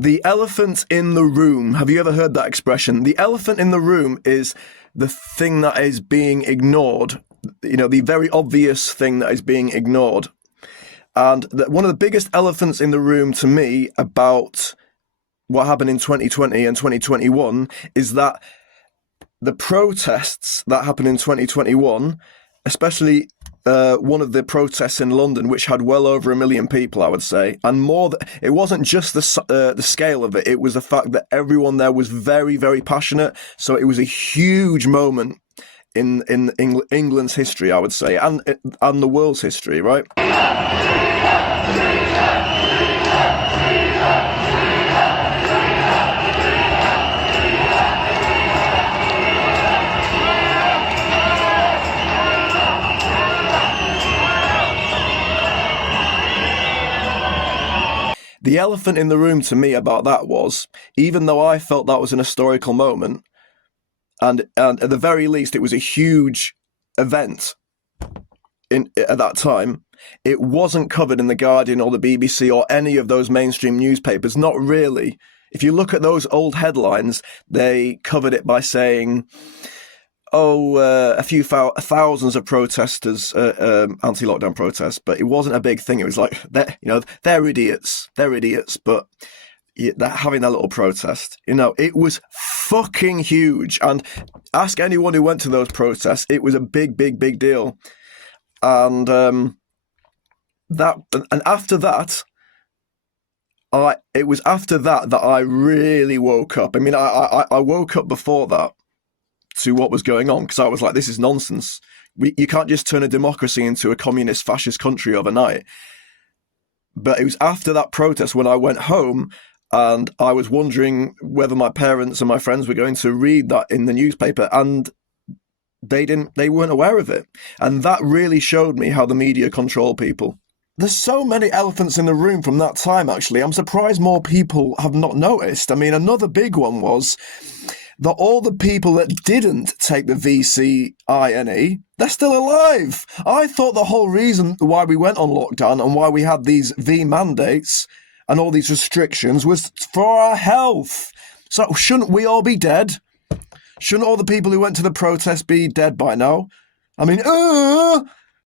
The elephant in the room. Have you ever heard that expression? The elephant in the room is the thing that is being ignored. The very obvious thing that is being ignored. And one of the biggest elephants in the room to me about what happened in 2020 and 2021 is that the protests that happened in 2021, especially one of the protests in London, which had well over 1 million people, I would say, and more. It wasn't just the scale of it; it was the fact that everyone there was very, very passionate. So it was a huge moment in England's history, I would say, and the world's history, right? The elephant in the room to me about that was, even though I felt that was an historical moment, and at the very least it was a huge event at that time, it wasn't covered in The Guardian or the BBC or any of those mainstream newspapers, not really. If you look at those old headlines, they covered it by saying, a few thousands of protesters, anti-lockdown protests, but it wasn't a big thing. It was like, they're idiots, but they're having that little protest. It was fucking huge. And ask anyone who went to those protests, it was a big, big, big deal. And after that, it was after that I really woke up. I mean, I woke up before that to what was going on, because I was like, this is nonsense. You can't just turn a democracy into a communist fascist country overnight. But it was after that protest when I went home and I was wondering whether my parents and my friends were going to read that in the newspaper, and they weren't aware of it. And that really showed me how the media control people. There's so many elephants in the room from that time, actually. I'm surprised more people have not noticed. I mean, another big one was that all the people that didn't take the VCINE, they're still alive. I thought the whole reason why we went on lockdown and why we had these V mandates and all these restrictions was for our health. So shouldn't we all be dead? Shouldn't all the people who went to the protest be dead by now? I mean,